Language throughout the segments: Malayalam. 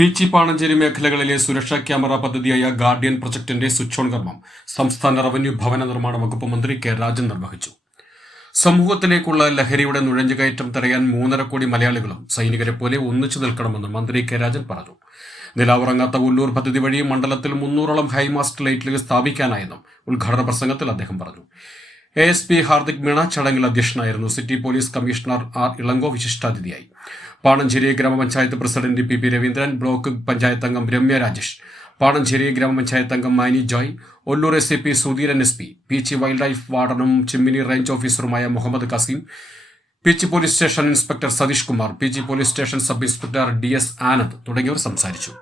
പീച്ചി പാണഞ്ചേരി മേഖലകളിലെ സുരക്ഷാ ക്യാമറ പദ്ധതിയായ ഗാർഡിയൻ പ്രൊജക്ടിന്റെ സ്വിച്ച് ഓൺ കർമ്മം സംസ്ഥാന റവന്യൂ ഭവന നിർമ്മാണ വകുപ്പ് മന്ത്രി കെ രാജൻ നിർവഹിച്ചു. സമൂഹത്തിലേക്കുള്ള ലഹരിയുടെ നുഴഞ്ഞുകയറ്റം തടയാൻ മൂന്നര കോടി മലയാളികളും സൈനികരെ പോലെ ഒന്നിച്ചു നിൽക്കണമെന്ന് മന്ത്രി കെ രാജൻ പറഞ്ഞു. നിലാവുറങ്ങാത്ത ഉള്ളൂർ പദ്ധതി വഴി മണ്ഡലത്തിൽ മുന്നൂറോളം ഹൈമാസ്റ്റ് ലൈറ്റുകൾ സ്ഥാപിക്കാനായെന്നും ഉദ്ഘാടന പ്രസംഗത്തിൽ അദ്ദേഹം പറഞ്ഞു. A S P Hardik Meena ചടങ്ങിൽ അധ്യക്ഷനായിരുന്നു city police commissioner R Elango വിശിഷ്ടാതിഥിയായി. Panancheri ഗ്രാമപഞ്ചായത്ത് president P P Raveendran block panchayat അംഗം രമ്യ രാജേഷ് പാണഞ്ചേരി ഗ്രാമപഞ്ചായത്ത് അംഗം Mani Joy Ollur S P Sudheeran S P Peechi wild life വാർഡനും Chimmini range ഓഫീസറുമായ Muhammad Kaseem Peechi police station inspector Satheesh Kumar Peechi police station sub inspector D S Anand തുടങ്ങിയവർ സംസാരിച്ചു.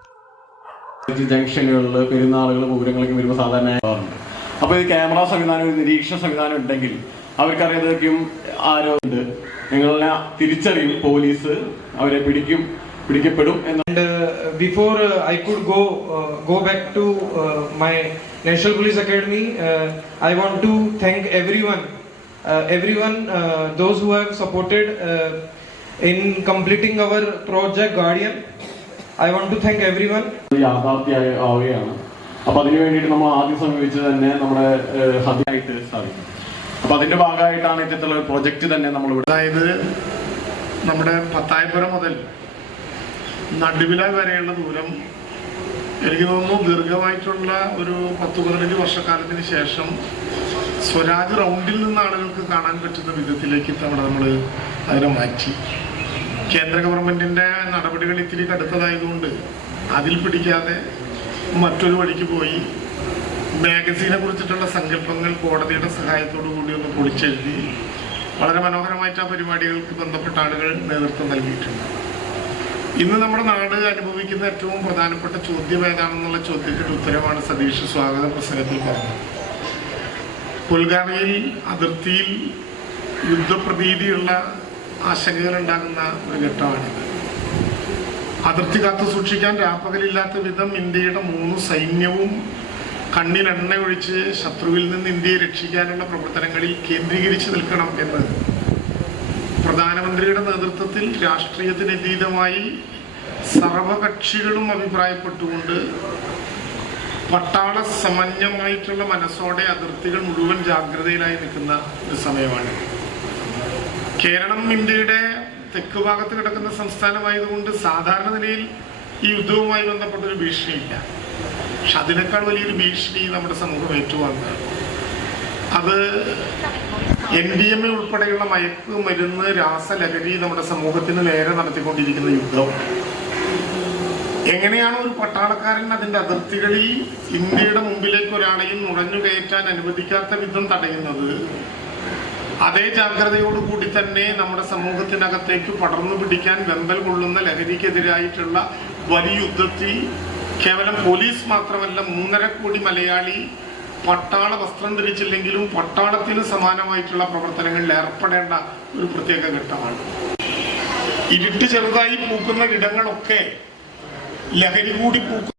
ജംഗ്ഷനുകളിൽ പെരുന്നാളുകൾ പൂരങ്ങളൊക്കെ വരുമ്പോൾ സാധാരണ അപ്പോൾ ഈ ക്യാമറ സംവിധാനം നിരീക്ഷണ സംവിധാനം ഉണ്ടെങ്കിൽ അവർക്കറിയാതൊക്കെയും ആരോ ഉണ്ട്. നിങ്ങളെ തിരിച്ചറിയും പോലീസ് അവരെ പിടിക്കും പിടിക്കപ്പെടും എന്ന്. I could go go back could go national go back to want to thank Police one uh, one those who have supported in completing our those guardian I want to thank completing one Guardian. അപ്പോൾ അതിനു വേണ്ടിയിട്ട് നമ്മൾ ആദ്യം സമീപിച്ചത് തന്നെ നമ്മുടെ ഹതിയായിട്ട് സ്ഥാപിക്കും അപ്പോൾ അതിന്റെ ഭാഗമായിട്ടാണ് ഇത്തരത്തിലുള്ള പ്രൊജക്ട് തന്നെ നമ്മൾ ഇവിടെ അതായത് നമ്മുടെ പത്തായപുരം മുതൽ നടുവില വരെയുള്ള ദൂരം എനിക്ക് തോന്നുന്നു ദീർഘമായിട്ടുള്ള ഒരു പത്ത് പതിനഞ്ച് വർഷക്കാലത്തിന് ശേഷം സ്വരാജ് റൗണ്ടിൽ നിന്ന് ആളുകൾക്ക് കാണാൻ പറ്റുന്ന വിധത്തിലേക്ക് ഇത്തവണ നമ്മൾ അതിനെ മാറ്റി. കേന്ദ്ര ഗവൺമെന്റിന്റെ നടപടികൾ ഇത്തിരി കടുത്തതായതുകൊണ്ട് അതിൽ പിടിക്കാതെ മറ്റൊരു വഴിക്ക് പോയി. മാഗസീനെ കുറിച്ചിട്ടുള്ള സങ്കല്പങ്ങൾ കോടതിയുടെ സഹായത്തോടു കൂടി ഒന്ന് പൊളിച്ചെഴുതി. വളരെ മനോഹരമായിട്ട് ആ പരിപാടികൾക്ക് ബന്ധപ്പെട്ട ആളുകൾ നേതൃത്വം നൽകിയിട്ടുണ്ട്. ഇന്ന് നമ്മുടെ നാട് അനുഭവിക്കുന്ന ഏറ്റവും പ്രധാനപ്പെട്ട ചോദ്യം ഏതാണെന്നുള്ള ചോദ്യത്തിന്റെ ഉത്തരമാണ് സതീഷ് സ്വാഗത പ്രസംഗത്തിൽ പറഞ്ഞത്. പുൽഗാമയിൽ അതിർത്തിയിൽ യുദ്ധപ്രതീതിയുള്ള ആശങ്കകൾ ഉണ്ടാകുന്ന ഒരു ഘട്ടമാണിത്. അതിർത്തി കാത്തു സൂക്ഷിക്കാൻ രാപ്പകലില്ലാത്ത വിധം ഇന്ത്യയുടെ മൂന്ന് സൈന്യവും കണ്ണിൽ എണ്ണ ഒഴിച്ച് ശത്രുവിൽ നിന്ന് ഇന്ത്യയെ രക്ഷിക്കാനുള്ള പ്രവർത്തനങ്ങളിൽ കേന്ദ്രീകരിച്ച് നിൽക്കണം എന്ന് പ്രധാനമന്ത്രിയുടെ നേതൃത്വത്തിൽ രാഷ്ട്രീയത്തിനതീതമായി സർവകക്ഷികളും അഭിപ്രായപ്പെട്ടുകൊണ്ട് പട്ടാള സമന്വയമായിട്ടുള്ള മനസ്സോടെ അതിർത്തികൾ മുഴുവൻ ജാഗ്രതയിലായി നിൽക്കുന്ന ഒരു സമയമാണ്. കേരളം ഇന്ത്യയുടെ തെക്ക് ഭാഗത്ത് കിടക്കുന്ന സംസ്ഥാനമായതുകൊണ്ട് സാധാരണ നിലയിൽ ഈ യുദ്ധവുമായി ബന്ധപ്പെട്ട ഒരു ഭീഷണിയില്ല. പക്ഷെ അതിനേക്കാൾ വലിയൊരു ഭീഷണി നമ്മുടെ സമൂഹം ഏറ്റുവാങ്ങുകയാണ്. അത് എൻ ഡി എം എ ഉൾപ്പെടെയുള്ള മയക്ക് മരുന്ന് രാസലഹരി നമ്മുടെ സമൂഹത്തിന് നേരെ നടത്തിക്കൊണ്ടിരിക്കുന്ന യുദ്ധം. എങ്ങനെയാണ് ഒരു പട്ടാളക്കാരൻ അതിന്റെ അതിർത്തികളിൽ ഇന്ത്യയുടെ മുമ്പിലേക്ക് ഒരാളെയും നുഴഞ്ഞു കയറ്റാൻ അനുവദിക്കാത്ത വിധം തടയുന്നത്? അതേ ജാഗ്രതയോടുകൂടി തന്നെ നമ്മുടെ സമൂഹത്തിനകത്തേക്ക് പടർന്നു പിടിക്കാൻ വെമ്പൽ കൊള്ളുന്ന ലഹരിക്കെതിരായിട്ടുള്ള വലിയ യുദ്ധത്തിൽ കേവലം പോലീസ് മാത്രമല്ല മൂന്നര കോടി മലയാളി പട്ടാള വസ്ത്രം ധരിച്ചില്ലെങ്കിലും പട്ടാളത്തിന് സമാനമായിട്ടുള്ള പ്രവർത്തനങ്ങളിൽ ഏർപ്പെടേണ്ട ഒരു പ്രത്യേക ഘട്ടമാണ്. ഇരുട്ട് ചെറുതായി പൂക്കുന്ന ഇടങ്ങളൊക്കെ ലഹരി കൂടി പൂക്കും